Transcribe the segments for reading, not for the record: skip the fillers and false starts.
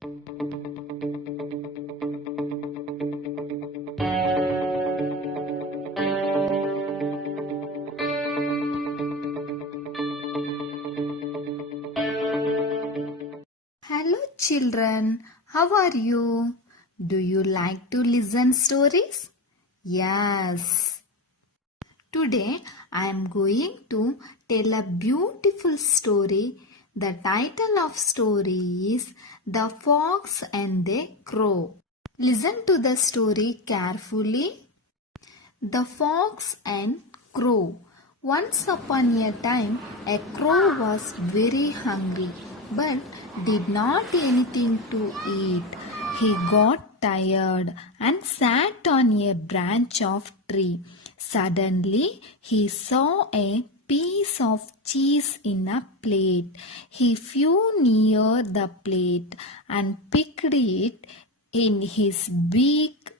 Hello children, how are you? Do you like to listen stories? Yes. Today I am going to tell a beautiful story. The title of story is The Fox and the Crow. Listen to the story carefully. The Fox and Crow. Once upon a time, a crow was very hungry but did not anything to eat. He got tired and sat on a branch of tree. Suddenly, he saw a piece of cheese in a plate. He flew near the plate and picked it in his beak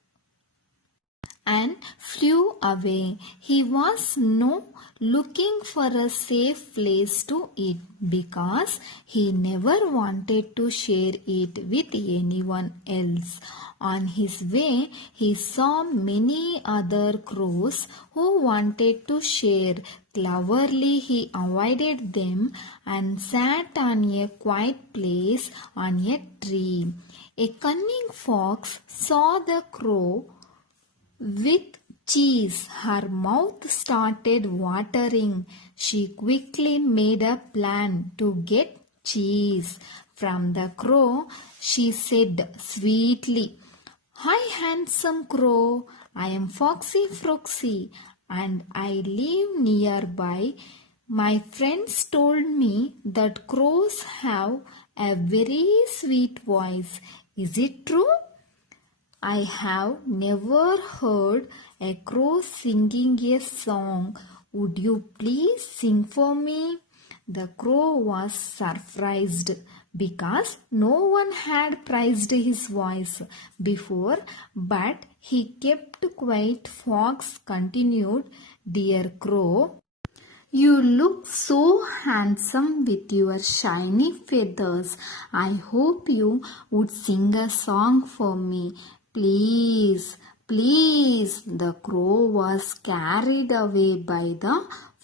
and flew away. He was now looking for a safe place to eat because he never wanted to share it with anyone else. On his way, he saw many other crows who wanted to share. Cleverly, he avoided them and sat on a quiet place on a tree. A cunning fox saw the crow with cheese. Her mouth started watering. She quickly made a plan to get cheese from the crow. She said sweetly, "Hi, handsome crow. I am Foxy Froxy and I live nearby. My friends told me that crows have a very sweet voice. Is it true? I have never heard a crow singing a song. Would you please sing for me?" The crow was surprised because no one had praised his voice before, but he kept quiet. Fox continued, "Dear crow, you look so handsome with your shiny feathers. I hope you would sing a song for me. Please, please." The crow was carried away by the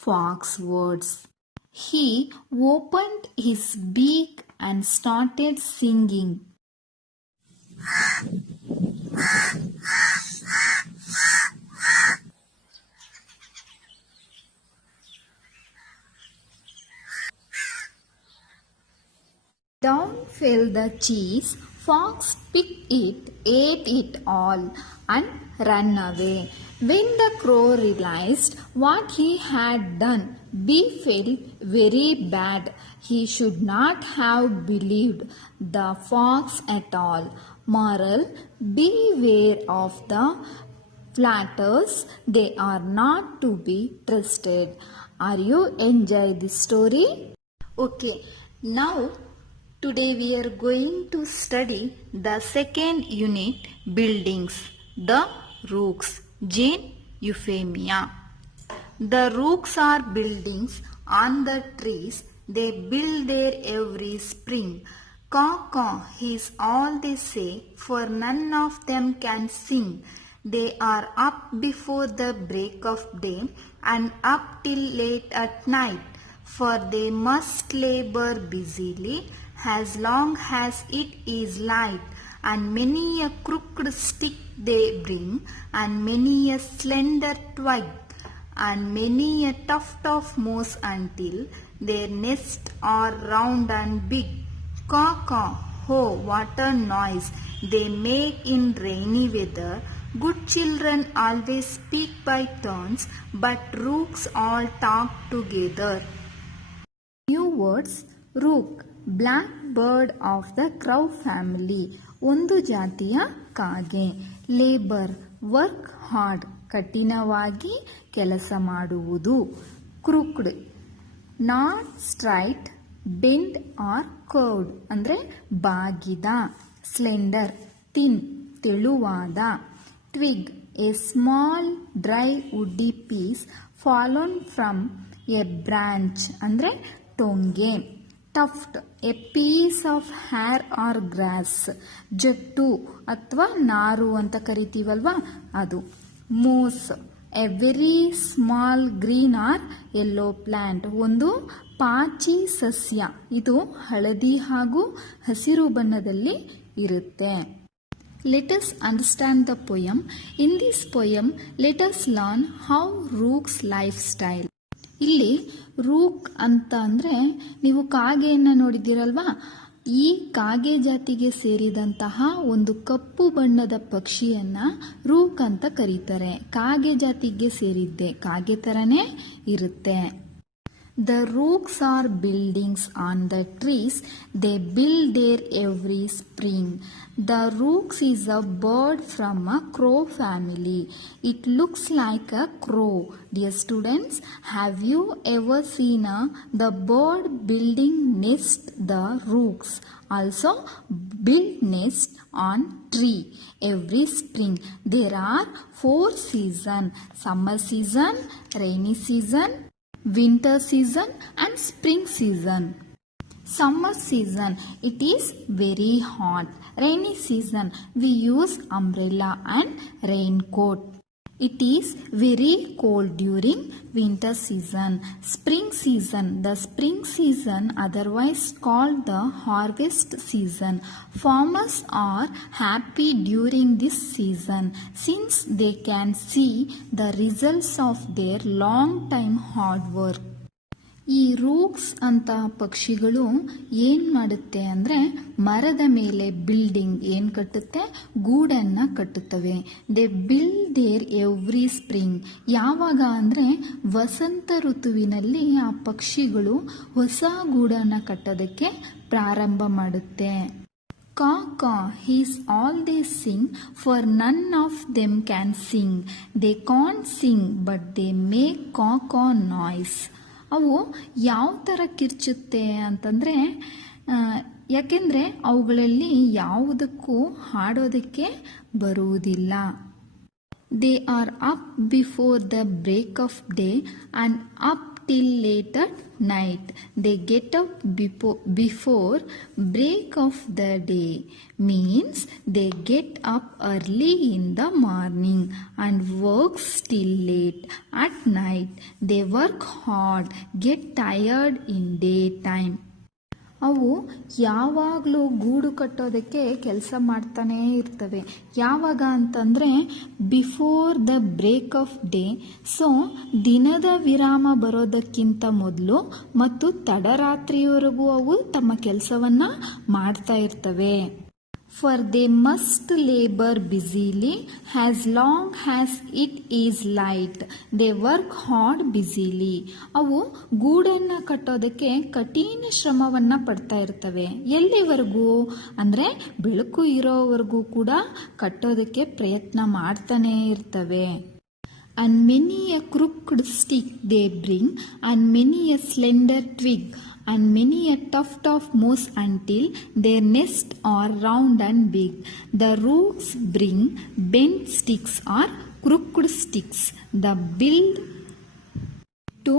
fox's words. He opened his beak and started singing. Down fell the cheese. Fox picked it, ate it all, and ran away. When the crow realized what he had done, he felt very bad. He should not have believed the fox at all. Moral: beware of the flatterers. They are not to be trusted. Are you enjoy this story? Okay, now today we are going to study the second unit, buildings. The rooks. Jane Euphemia. The rooks are buildings on the trees. They build there every spring. Caw caw is all they say, for none of them can sing. They are up before the break of day and up till late at night, for they must labor busily as long as it is light. And many a crooked stick they bring, and many a slender twig, and many a tuft of moss, until their nests are round and big. Caw caw, oh, what a noise they make in rainy weather. Good children always speak by turns, but rooks all talk together. New words. Rook, black bird of the crow family. ಒಂದು ಜಾತಿಯ ಕಾಗೆ. Labour, work hard, ಕಠಿಣವಾಗಿ ಕೆಲಸ ಮಾಡುವುದು. Crooked, not straight, bend or curved ಅಂದರೆ ಬಾಗಿದ. Slender, thin, ತೆಳುವಾದ. Twig, a small dry woody piece fallen from a branch ಅಂದರೆ ಟೊಂಗೆ. Tuft, a a piece of hair or grass, ಜಟ್ಟು ಅಥವಾ ನಾರು ಅಂತ ಕರಿತೀವಲ್ವಾ ಅದು. Moss, a very small green or yellow plant, ಒಂದು ಪಾಚಿ ಸಸ್ಯ, ಇದು ಹಳದಿ ಹಾಗೂ ಹಸಿರು ಬಣ್ಣದಲ್ಲಿ ಇರುತ್ತೆ. Let us understand the poem. In this poem, let us learn how rook's lifestyle. ಇಲ್ಲಿ ರೂಕ್ ಅಂತ ಅಂದರೆ ನೀವು ಕಾಗೆಯನ್ನು ನೋಡಿದ್ದೀರಲ್ವಾ, ಈ ಕಾಗೆ ಜಾತಿಗೆ ಸೇರಿದಂತಹ ಒಂದು ಕಪ್ಪು ಬಣ್ಣದ ಪಕ್ಷಿಯನ್ನು ರೂಕ್ ಅಂತ ಕರೀತಾರೆ. ಕಾಗೆ ಜಾತಿಗೆ ಸೇರಿದ್ದೆ, ಕಾಗೆ ಥರನೇ ಇರುತ್ತೆ. The rooks are buildings on the trees, they build there every spring. The rooks is a bird from a crow family. It looks like a crow. Dear students, have you ever seen the bird building nest? The rooks also build nest on tree every spring. There are 4 seasons: summer season, rainy season, winter season and spring season. Summer season, it is very hot. Rainy season, we use umbrella and raincoat. It is very cold during winter season. Spring season, the spring season otherwise called the harvest season. Farmers are happy during this season since they can see the results of their long time hard work. ಈ ರೂಕ್ಸ್ ಅಂತ ಪಕ್ಷಿಗಳು ಏನು ಮಾಡುತ್ತೆ ಅಂದರೆ ಮರದ ಮೇಲೆ building ಏನು ಕಟ್ಟುತ್ತೆ, ಗೂಡನ್ನು ಕಟ್ಟುತ್ತವೆ. They build their every spring. ಯಾವಾಗ ಅಂದರೆ ವಸಂತ ಋತುವಿನಲ್ಲಿ ಆ ಪಕ್ಷಿಗಳು ಹೊಸ ಗೂಡನ್ನು ಕಟ್ಟೋದಕ್ಕೆ ಪ್ರಾರಂಭ ಮಾಡುತ್ತೆ. Caw caw is all they sing, for none of them can sing. They can't sing but they make caw caw noise. ಅವು ಯಾವ ಥರ ಕಿರ್ಚುತ್ತೆ ಅಂತಂದರೆ, ಯಾಕೆಂದರೆ ಅವುಗಳಲ್ಲಿ ಯಾವುದಕ್ಕೂ ಹಾಡೋದಕ್ಕೆ ಬರುವುದಿಲ್ಲ. They are up before the break of day and up till late at night. They get up before break of the day, means they get up early in the morning and work still late at night. They work hard, get tired in daytime. ಅವು ಯಾವಾಗಲೂ ಗೂಡು ಕಟ್ಟೋದಕ್ಕೆ ಕೆಲಸ ಮಾಡ್ತಾನೇ ಇರ್ತವೆ. ಯಾವಾಗ ಅಂತಂದರೆ before the break of day, so ದಿನದ ವಿರಾಮ ಬರೋದಕ್ಕಿಂತ ಮೊದಲು ಮತ್ತು ತಡರಾತ್ರಿಯವರೆಗೂ ಅವು ತಮ್ಮ ಕೆಲಸವನ್ನು ಮಾಡ್ತಾ ಇರ್ತವೆ. For they must labor busily as long as it is light. They work hard busily. ಅವು ಗೂಡನ್ನು ಕಟ್ಟೋದಕ್ಕೆ ಕಠಿಣ ಶ್ರಮವನ್ನು ಪಡ್ತಾ ಇರ್ತವೆ. ಎಲ್ಲಿವರೆಗೂ ಅಂದರೆ ಬೆಳಕು ಇರೋವರೆಗೂ ಕೂಡ ಕಟ್ಟೋದಕ್ಕೆ ಪ್ರಯತ್ನ ಮಾಡ್ತಾನೇ ಇರ್ತವೆ. And many a crooked stick they bring, and many a slender twig, and many a tuft of moss until their nests are round and big. The rooks bring bent sticks or crooked sticks. The build to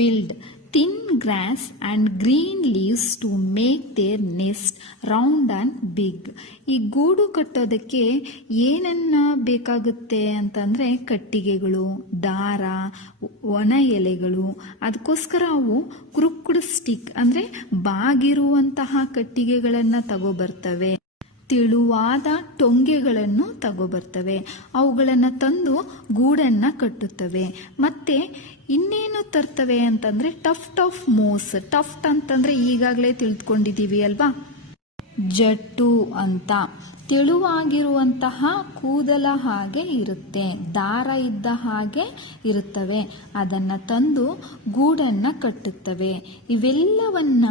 build thin grass and green leaves to make their nest round and big. ಈ ಗೂಡು ಕಟ್ಟೋದಕ್ಕೆ ಏನನ್ನ ಬೇಕಾಗುತ್ತೆ ಅಂತಂದರೆ ಕಟ್ಟಿಗೆಗಳು, ದಾರ, ಒಣ ಎಲೆಗಳು. ಅದಕ್ಕೋಸ್ಕರ ಅವು ಕ್ರುಕ್ಡ್ ಸ್ಟಿಕ್ ಅಂದರೆ ಬಾಗಿರುವಂತಹ ಕಟ್ಟಿಗೆಗಳನ್ನು ತಗೋಬರ್ತವೆ. ತೆಳುವಾದ ಟೊಂಗೆಗಳನ್ನು ತಗೋಬರ್ತವೆ. ಅವುಗಳನ್ನು ತಂದು ಗೂಡನ್ನು ಕಟ್ಟುತ್ತವೆ. ಮತ್ತು ಇನ್ನೇನು ತರ್ತವೆ ಅಂತಂದರೆ ಟಫ್ಟ್ ಆಫ್ ಮೋಸ್. ಟಫ್ಟ್ ಅಂತಂದರೆ ಈಗಾಗಲೇ ತಿಳಿದುಕೊಂಡಿದ್ದೀವಿ ಅಲ್ವಾ, ಜಟ್ಟು ಅಂತ. ತೆಳುವಾಗಿರುವಂತಹ ಕೂದಲ ಹಾಗೆ ಇರುತ್ತೆ, ದಾರ ಇದ್ದ ಹಾಗೆ ಇರುತ್ತವೆ. ಅದನ್ನು ತಂದು ಗೂಡನ್ನು ಕಟ್ಟುತ್ತವೆ. ಇವೆಲ್ಲವನ್ನ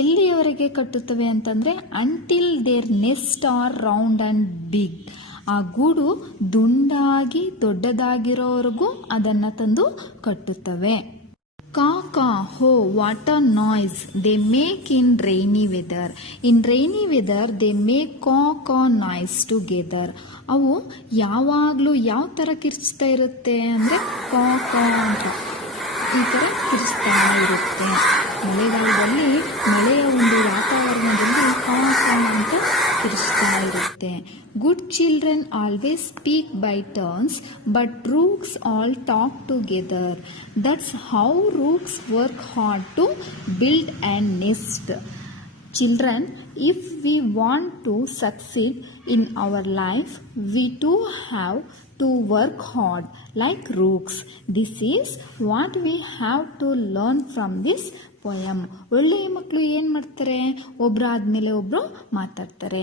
ಎಲ್ಲಿಯವರೆಗೆ ಕಟ್ಟುತ್ತವೆ ಅಂತಂದರೆ until their nest are round and big. ಆ ಗೂಡು ದುಂಡಾಗಿ ದೊಡ್ಡದಾಗಿರೋವರೆಗೂ ಅದನ್ನು ತಂದು ಕಟ್ಟುತ್ತವೆ. Caw caw, oh what a noise they make in rainy weather. In rainy weather they make caw caw noise together. ಅವು ಯಾವಾಗಲೂ ಯಾವ ಥರ ಕಿರ್ಚ್ತಾ ಇರುತ್ತೆ ಅಂದರೆ caw caw ಅಂತ. ಈ ಥರ ಕಿರಿಸ್ತಾ ಇರುತ್ತೆ. ಮಳೆಗಾಲದಲ್ಲಿ ಮಳೆಯ ಒಂದು ವಾತಾವರಣದಲ್ಲಿ ಕಾ ಅಂತ ಕಿರಿಸ್ತಾ ಇರುತ್ತೆ. Good children always speak by turns but rooks all talk together. That's how rooks work hard to build and nest. Children, if we want to succeed in our life, we too have to work hard like rooks. This is what we have to learn from this poem. ಒಳ್ಳೆಯ ಮಕ್ಕಳು ಏನು ಮಾಡ್ತಾರೆ, ಒಬ್ಬರಾದ್ಮೇಲೆ ಒಬ್ಬರು ಮಾತಾಡ್ತಾರೆ.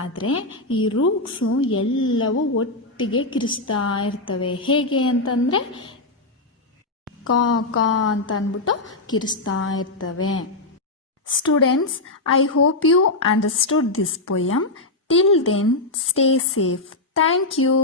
ಆದರೆ ಈ ರೂಕ್ಸು ಎಲ್ಲವೂ ಒಟ್ಟಿಗೆ ಕಿರಿಸ್ತಾ ಇರ್ತವೆ. ಹೇಗೆ ಅಂತಂದರೆ ಕಾ ಕಾ ಅಂತ ಅಂದ್ಬಿಟ್ಟು ಕಿರಿಸ್ತಾ ಇರ್ತವೆ. Students, I hope you understood this poem. Till then, stay safe. Thank you.